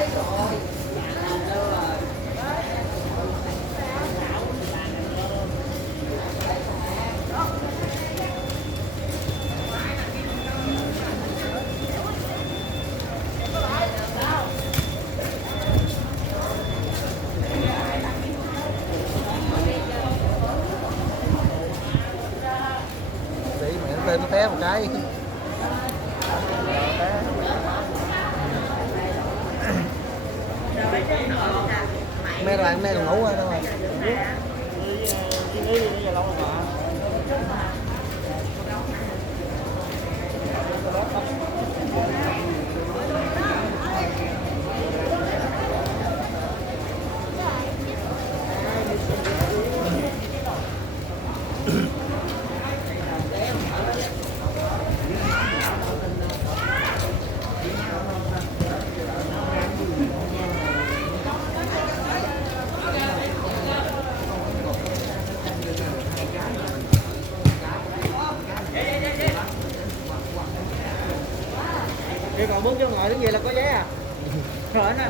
Tí mẹ nó lên nó té một cái. Mẹ đoàn mẹ còn ngủ ở đâu rồi? Thì còn muốn cho ngồi đứng gì là có vé à? Rồi nè.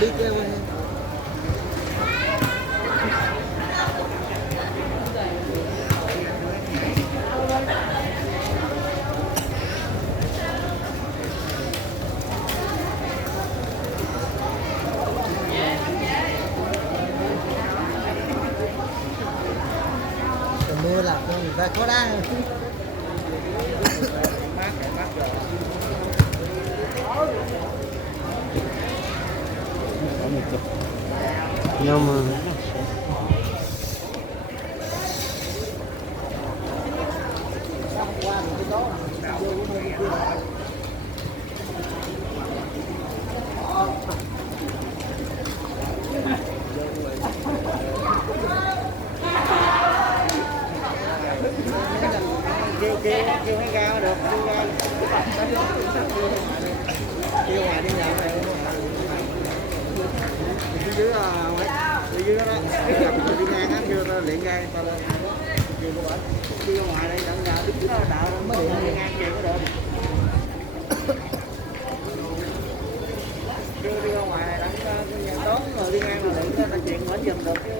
Biết cái mưa là người ta có đá. Nhưng mà kêu mấy ga được, kêu ngoài đi nhậu này dưới dưới đó đi ngang á kêu ta liền ra ta lên kêu ngoài đây đặng nhà đứng đó đạo mới đi ngang về có được kêu đi ra ngoài này đặng đón rồi đi ngang là liền ta chuyện mở giùm được chứ.